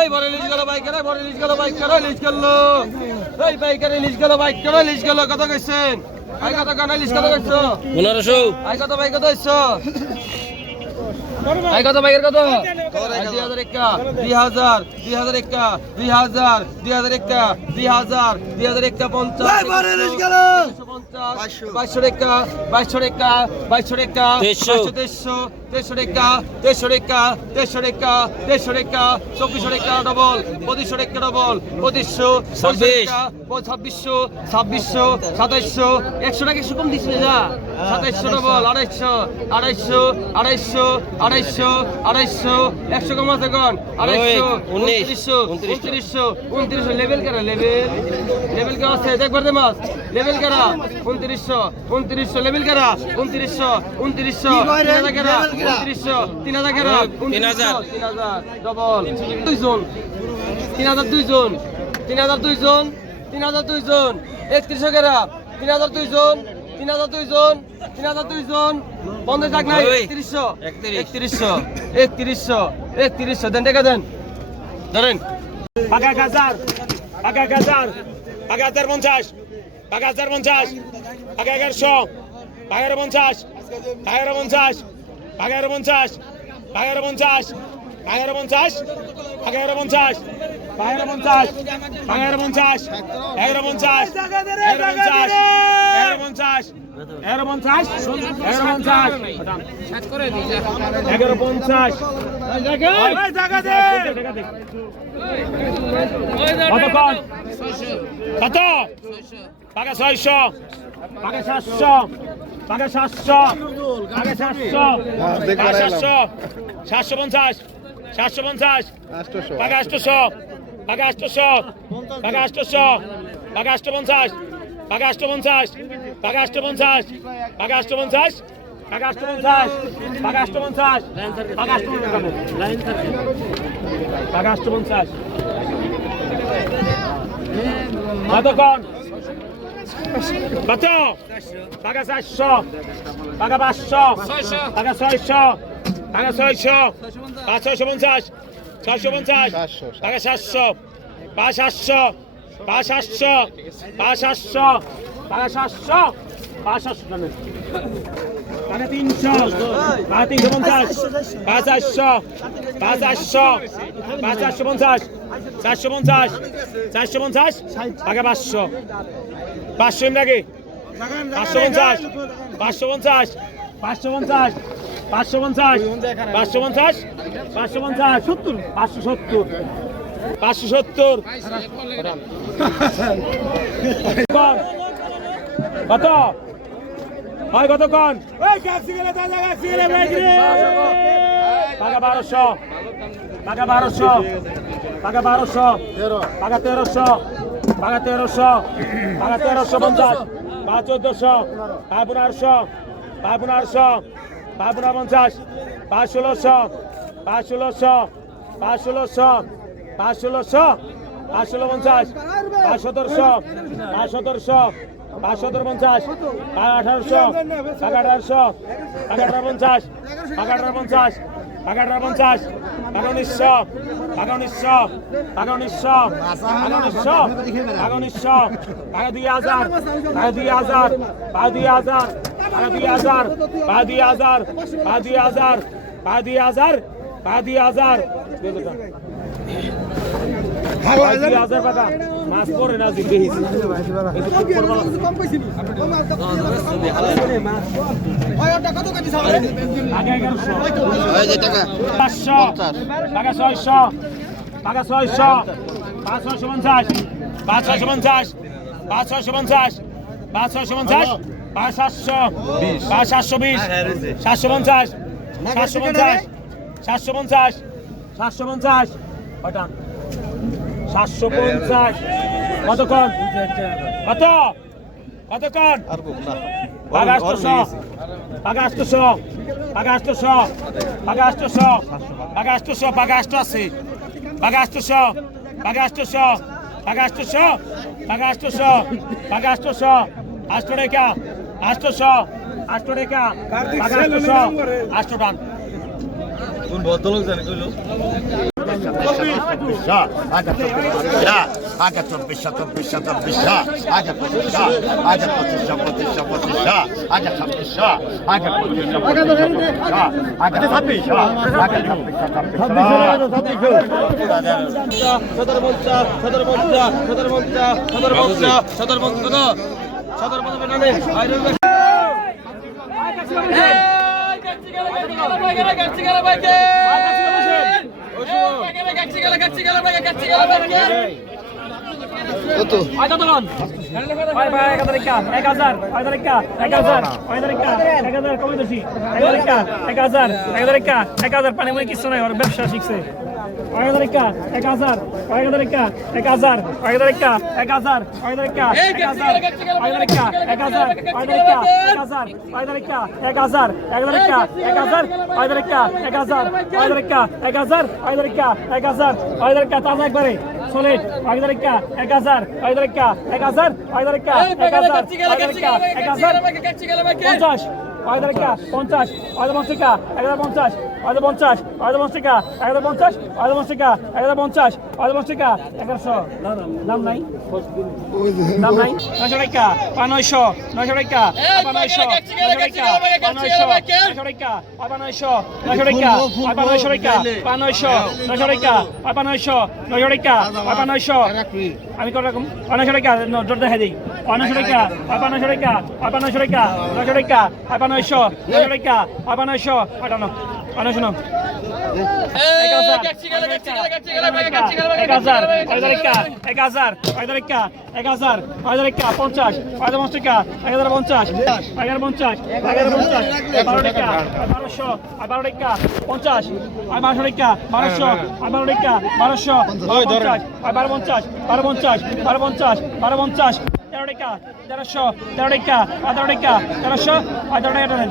এই বড় ইলিশ গেল বাইক রে বড় ইলিশ গেল বাইক করে ইলিশ গেল এই বাইক রে ইলিশ গেল বাইক করে ইলিশ গেল কত কইছেন? আই কত ইলিশ কত কইছো? পনেরোশো আই কত বাইক কত হইছো আই কত বাইকের কত? দুই হাজার একা দুই হাজার দুই হাজার একা দুই হাজার দুই হাজার একা দুই হাজার দুই হাজার একা পঞ্চাশ পঞ্চাশ বাইশশো রেখা বাইশশো রেখা বাইশশো রেখা তেইশশো। তেইশশো রেখা তেইশশো রেখা তেইশশো রেখা তেইশশো রেখা চব্বিশশো রেখা ডবল পঁচিশশো রেখা ডবল পঁচিশশো ছাব্বিশ। ছাব্বিশশো ছাব্বিশশো সাতাইশশো একশো টাকা একশো কম দিচ্ছে যা। সাতাইশশো ডবল আড়াইশো আড়াইশো আড়াইশো আড়াইশো আড়াইশো একশো কম আছে কোন আড়াইশো উনত্রিশশো উনত্রিশশো। উনত্রিশশো লেভেল কেন লেভেল লেভেল কেন আছে? দেখবার দে মাস লেভেল কেরা? উনত্রিশশো উনত্রিশশো লেভেল কেরা? উনত্রিশশো উনত্রিশশো। উনত্রিশশো তিন হাজার তিন হাজার। ডবল দুইজন। তিন হাজার দুইজন। তিন হাজার দুইজন। তিন হাজার দুইজন। একত্রিশশো কেরা তিন হাজার দুইজন। তিন হাজার দুইজন। তিন হাজার দুইজন। পঞ্চাশ লাখ নাই। একত্রিশশো। একত্রিশ। একত্রিশশো। একত্রিশশো। একত্রিশশো। দেন টাকা দেন। ধরেন। পাকা হাজার। পাকা হাজার। পাকা হাজার পঞ্চাশ। পাকা হাজার পঞ্চাশ। পাকা এগারোশো পাকা পঞ্চাশ। পাকা পঞ্চাশ। এগারো পঞ্চাশ এগারো পঞ্চাশ এগারো পঞ্চাশ এগারো পঞ্চাশ এগারো পঞ্চাশ এগারো পঞ্চাশ এগারো পঞ্চাশ এগারো পঞ্চাশ এগারো পঞ্চাশ এগারো পঞ্চাশ এগারো পঞ্চাশ এগারো পঞ্চাশ কতক্ষণ কত পাকা ছয়শো পাকা সাতশো পাকা সাতশো পাকা সাতশো। পাকা সাতশো সাতশো পঞ্চাশ সাতশো পঞ্চাশ। পাকা আটশোশো পাকা আটশোশো পাকা আটশোশো পাকা আটশো পঞ্চাশ পাকা আটশো পঞ্চাশ পাকা আটশো পঞ্চাশ পাকা আটশো পঞ্চাশ পাকা আটশো পঞ্চাশ পাকা আটশো পঞ্চাশ পাকা আটশো পঞ্চাশ। পাকা আটশো পঞ্চাশ। কতক্ষণ? কত? টাকা চারশো টাকা পাঁচশো। টাকা ছয়শো। টাকা ছয়শো। পাঁচ ছয়শো পঞ্চাশ। ছয়শো পঞ্চাশ। টাকা সাতশো। পাঁচ সাতশো। পাঁচ সাতশো। পাঁচ সাতশো। টাকা সাতশো। পাঁচ সাতশো টাকা তিনশো। টাকা তিনশো পঞ্চাশ। পাঁচ চারশো। পাঁচ চারশো। পাঁচ চারশো পঞ্চাশ। চারশো পঞ্চাশ। চারশো পঞ্চাশ। টাকা পাঁচশো। পাঁচশো এমনি পাঁচশো পঞ্চাশ। পাঁচশো পঞ্চাশ। পাঁচশো পঞ্চাশ। পাঁচশো পঞ্চাশ। পাঁচশো পঞ্চাশ। পাঁচশো পঞ্চাশ। সত্তর। পাঁচশো সত্তর। পাঁচশো সত্তর। কন? কত? হয় কতক্ষণ টাকা বারোশো। টাকা বারোশো। টাকা বারোশো। টাকা তেরোশো। ভাগা তেরোশো ভাগা তেরোশো পঞ্চাশ ভাগা চোদ্দশো ভাগা পনেরোশো ভাগা পনেরোশো ভাগা পনেরো পঞ্চাশ ভাগা ষোলোশো ভাগা ষোলোশো ভাগা ষোলোশো ভাগা ষোলোশো ভাগা ষোলো পঞ্চাশ ভাগা সতেরোশো ভাগা সতেরোশো ভাগা সতেরো পঞ্চাশ ভাগা আঠারোশো ভাগা আঠারোশো ভাগা আঠারো পঞ্চাশ ভাগা আঠারো পঞ্চাশ ভাগা পঞ্চাশ ভাগা উনিশশো টাকা উনিশশো টাকা উনিশশো টাকা উনিশশো টাকা উনিশশো টাকা দুই হাজার টাকা দুই হাজার টাকা দুই হাজার টাকা দুই হাজার টাকা দুই হাজার টাকা দুই হাজার টাকা দুই হাজার টাকা দুই হাজার পাঁচশো। টাকা ছয়শো। টাকা ছয়শো। পাঁচ ছয়শো পঞ্চাশ। পাঁচ ছয়শো পঞ্চাশ। পাঁচ ছয়শো পঞ্চাশ। পাঁচ ছয়শো পঞ্চাশ। পাঁচ সাতশো। পাঁচ সাতশো বিশ। সাতশো পঞ্চাশ। সাতশো পঞ্চাশ। সাতশো পঞ্চাশ। সাতশো পঞ্চাশ। কয়টা সাতশো পঞ্চাশ কতক্ষণ কত কতক্ষণ পাগাষ্টশো পাগাষ্টশো পাগাষ্টশো পাগাষ্টশো পাগাষ্টশো পাগাষ্ট আছে পাগাষ্টশো পাগাষ্টশো পাগাষ্টশো পাগাষ্টশো পাগাষ্টশো আষ্ট টাকা আষ্টশো আষ্ট আষ্ট টান কোন ভদ্রলোক জানে আগে চব্বিশশো আগে চব্বিশশো চব্বিশশো চব্বিশশো আগে পঁচিশশো আগে পঁচিশশো পঁচিশশো পঁচিশশো আগে ছাব্বিশশো আগে পঁচিশশো পঁচিশশো আগে ছাব্বিশশো আগে ছাব্বিশশো ছাব্বিশশো সদর পঞ্চাশ সদর পঞ্চাশ সদর পঞ্চাশ সদর পঞ্চাশ সদর পঞ্চাশ সদর পঞ্চাশ ভাই ভাই এক হাজার একা এক হাজার এক হাজার একা এক হাজার এক হাজার একা এক হাজার কমে দোষী এক হাজার একা এক হাজার এক হাজার একা এক হাজার পানি কত কয় কত লোন ভাই ভাই এক হাজার একটা এক হাজার কয় হাজার একটা এক হাজার কয় হাজার একটা এক হাজার এক হাজার এক হাজার এক হাজার এক হাজার পানি মুই কিছু নাই ওর ব্যবসা শিখছে এক হাজার একা এক হাজার এক হাজার একা এক হাজার এক হাজার একা এক হাজার এক হাজার একা এক হাজার এক হাজার একা এক হাজার এক হাজার একা এক হাজার এক হাজার একা তাজা একবারে সলিড এক হাজার একা এক হাজার এক হাজার একা এক হাজার এক হাজার একা এক হাজার এক হাজার পঞ্চাশ হাজার টাকা পঞ্চাশ হাজার পঞ্চাশ এক হাজার পঞ্চাশ হাজার পঞ্চাশ হাজার পঞ্চাশ টাকা এক হাজার পঞ্চাশ হাজার পঞ্চাশ টাকা এক হাজার পঞ্চাশ হাজার পঞ্চাশ টাকা এগারোশো দাম নাই? দাম নাই? নয়শো টাকা পা নয়শো নয়শো টাকা পা নয়শো নয়শো টাকা পা নয়শো নয়শো টাকা পা নয়শো নয়শো টাকা পা নয়শো টাকা পা নয়শো নয়শো টাকা পা নয়শো নয়শো টাকা পা নয়শো। আমি কত রকম? পনেরোশো টাকা জোর দেখা দিই। পনেরোশো টাকা পনেরোশো টাকা পনেরোশো টাকা পনেরোশো টাকা পনেরোশো টাকা পনেরোশো পনেরোশো আটান্ন পনেরোশো এক হাজার এক হাজার পঞ্চাশ পঞ্চাশ। টাকা এক হাজার পঞ্চাশ। এক হাজার পঞ্চাশ। এক হাজার পঞ্চাশ। বারো টাকা বারোশো। বারো টাকা পঞ্চাশ। আর বারোশো। টাকা বারোশো। আর বারো টাকা বারোশো পঞ্চাশ। আর বারো পঞ্চাশ। বারো পঞ্চাশ। বারো পঞ্চাশ। বারো পঞ্চাশ। তেরো টাকা তেরোশো। তেরো টাকা আর টাকা তেরোশো টাকা